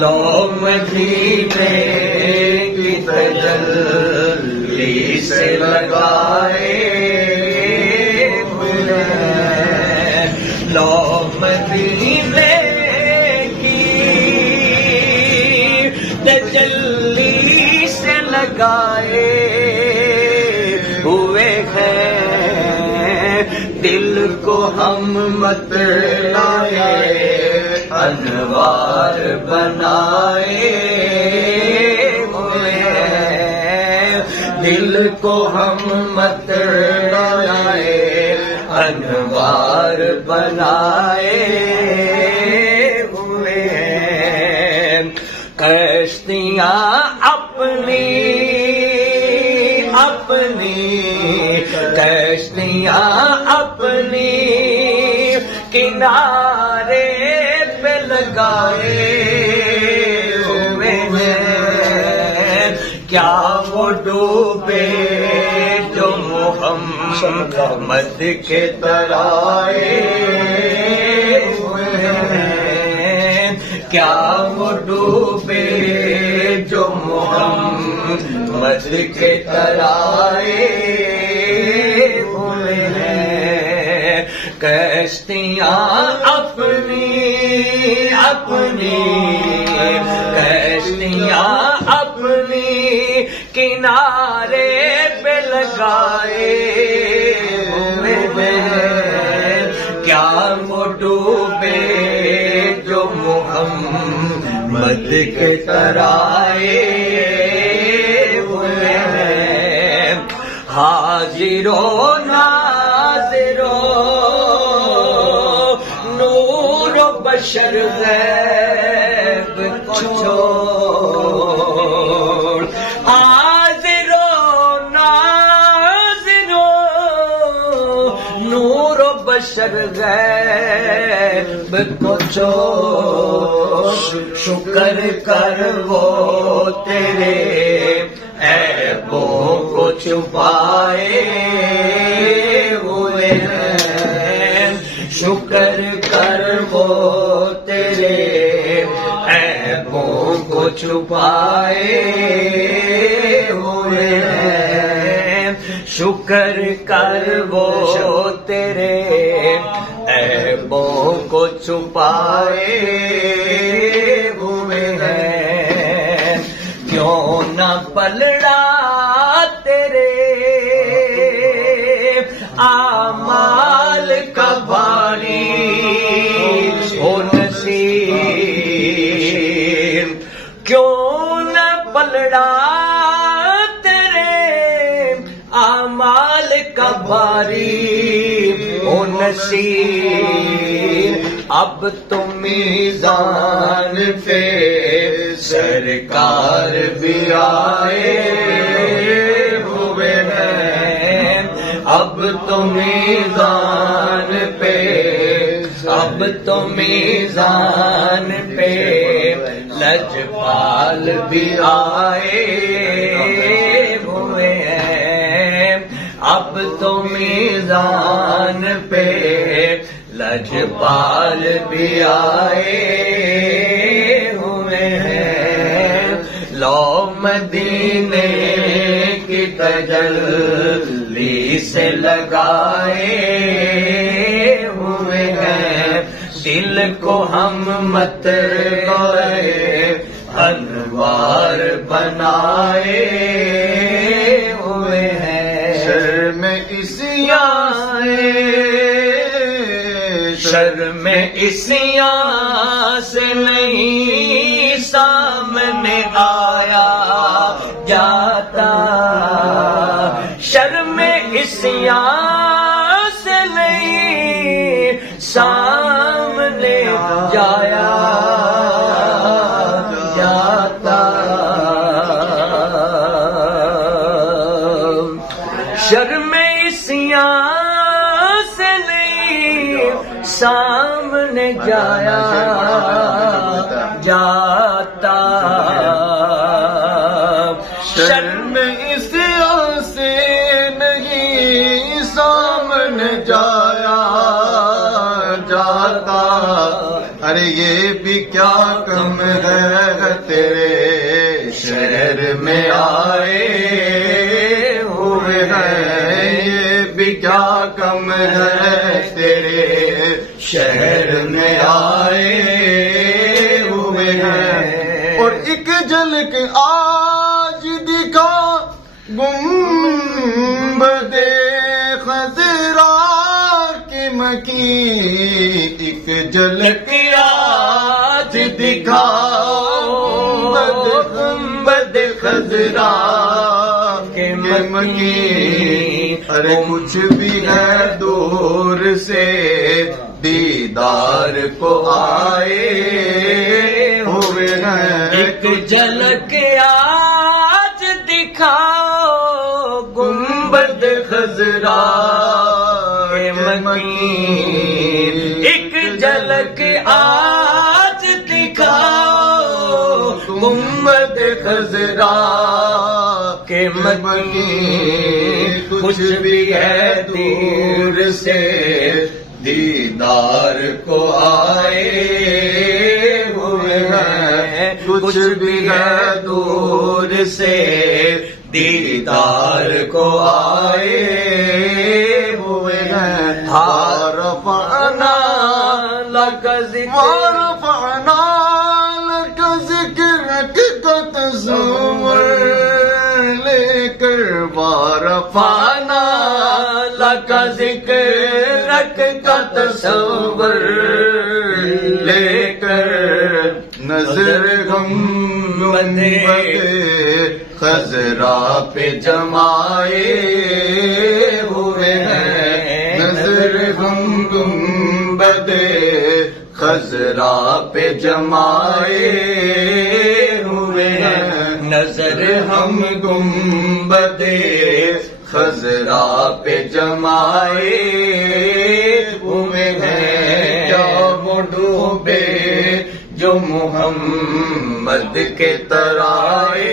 لو مدینے کی تجلی سے لگائے ہوئے، لو مدینے کی تجلی سے لگائے ہوئے ہیں، دل کو ہم مت لائے انوار بنائے ہوئے ہیں، دل کو ہم مت لائے انوار بنائے ہوئے ہیں، کشتیاں اپنی کشتیاں اپنی کنارے پہ لگائے ہوئے ہیں، کیا وہ ڈوبے جو محمد کے ترائے ہوئے ہیں، کیا وہ ڈوبے جو محمد کے ترائے ہوئے ہیں، کشتیاں اپنی کشتیاں اپنی کنارے پہ لگائے ہوئے ہیں، کیا وہ ڈوبے جو محمد کے ترائے ہوئے ہیں، حاضر و ناظر و نور و بشر غیب کو چھوڑ، حاضر و ناظر و نور و بشر غیب کو چھوڑ، شکر کر وہ تیرے عیبوں کو چھپائے ہوئے ہیں، شکر کر وہ تیرے عیبوں کو چھپائے ہوئے ہیں، شکر کر وہ تیرے عیبوں کو چھپائے ہوئے ہیں، کیوں نہ پلڑا تیرے اعمال کا باری ہو نصیب، کیوں نہ پلڑا تیرے اعمال کا باری ہو نصیب، اب تو میزان پہ سرکار بھی آئے ہوئے ہیں، اب تو میزان پہ لجپال بھی آئے ہوئے ہیں، اب تو میزان پہ لجپال بھی آئے ہوئے ہیں، لو مدینے کی تجلی سے لگائے ہوئے ہیں، دل کو ہم مت لائے انوار بنائے ہوئے ہیں، شرم اسیاں سے نہیں سامنے آیا جاتا، شرم اسیاں سے نہیں سامنے جایا جاتا، شرم اسیاں سے نہیں سامنے جایا جاتا، شرم اسیاں سے نہیں سامنے جایا جاتا، ارے یہ بھی کیا کم ہے تیرے شہر میں آئے ہوئے ہیں، یہ بھی کیا کم ہے تیرے شہر میں آئے ہوئے ہیں، اور ایک جھلک آج دکھا گنبد خضرا کی مکی، ایک جھلک آج دکھاؤ گنبد خضرا کی مکی، ارے کچھ بھی ہے دور سے دیدار کو آئے ہوئے ہیں، ایک جھلک آج دکھاؤ گنبد خضرا کے مکین، ایک جھلک آج دکھاؤ گنبد خضرا کے مکین، کچھ بھی ہے دور سے دیدار کو آئے ہوئے ہیں، کچھ بھی ہے دور سے دیدار کو آئے ہوئے ہیں، رفعنا لک ذکرک کا تصور لے کر، رفعنا لک ذکرک کا تصور لے کر، نظر گنبد خضرا پہ جمائے ہوئے ہیں، نظر گنبد خضرا پہ جمائے ہوئے ہیں، نظر ہم گنبد خضرا پہ جمائے ہوئے ہیں، کیا وہ ڈوبے جو محمد کے ترائے